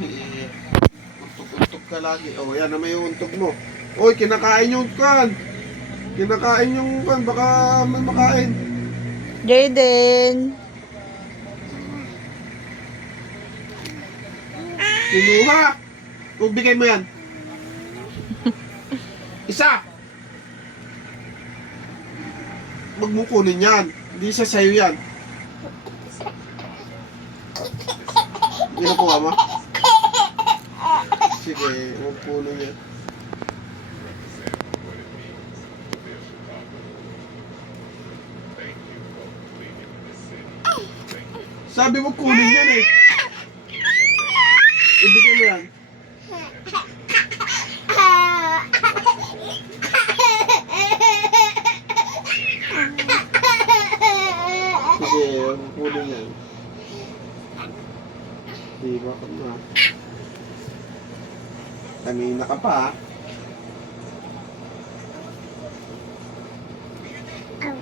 eh. Untok-untok ka lagi. O, yan na may untog mo. Uy, kinakain yung kan. Kinakain yung kan. Baka may makain. Jaden. Kinuha. Bigay mo yan. Isa. Huwag mo kunin yan. Hindi sa sayo yan. Hindi na kuha mo? Sige, huwag kunin yan. Sabi mo kunin yan eh. Ibigay mo yan. Sige, huwag kunin yan. Di ba ka na? Kanina ka pa ha?